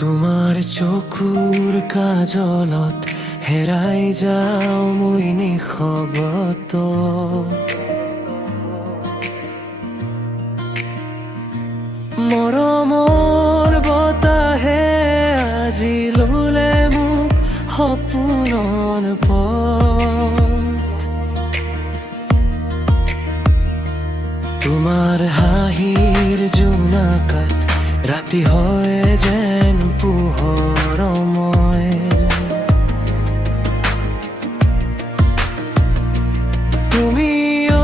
তোমার চকুৰ কাজলত হেৰাই যাওঁ মই নিশবত মৰমৰ বতাহে আজি ললে মোক সপোনৰ পথ তোমাৰ হাঁহিৰ জোনাকাত ৰাতি হয় যেন পোহৰময় তুমি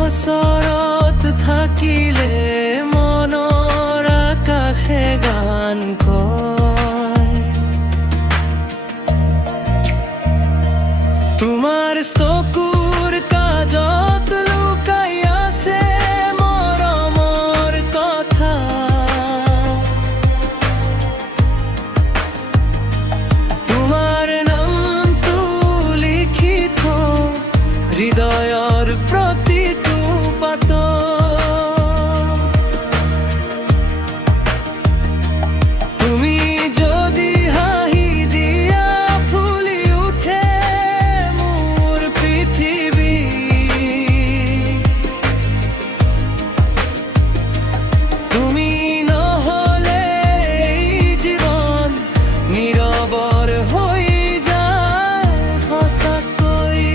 ওচৰত থাকিলে মনৰ আকাশে গান কয় তোমাৰ চকুৰ কাজত লুকাই আছে মৰমৰ কথা তোমাৰ নামটো লিখি থওঁ হৃদয়ৰ প্ৰতিটো পাত তুমি যদি হাঁহি দিয়া ফুলি উঠে মোৰ পৃথিৱী তুমি নহলে এই জীৱন নীৰৱৰ হৈ যায় সঁচাকৈ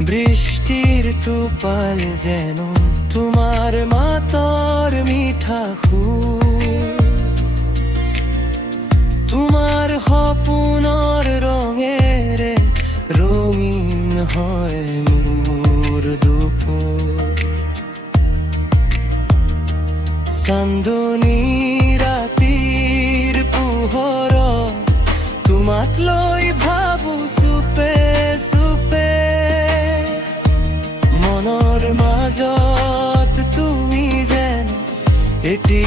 বৃষ্টিৰ টোপাল যেন তোমাৰ মাতৰ মিঠা সুৰ তোমাৰ সপোনৰ ৰঙেৰে ৰঙীন হয় মোৰ দুপৰ চান্দনী ৰাতিৰ পোহৰত তোমাক লৈ ভাবো চুপে চুপে মনৰ মাজত তুমি যেন এটি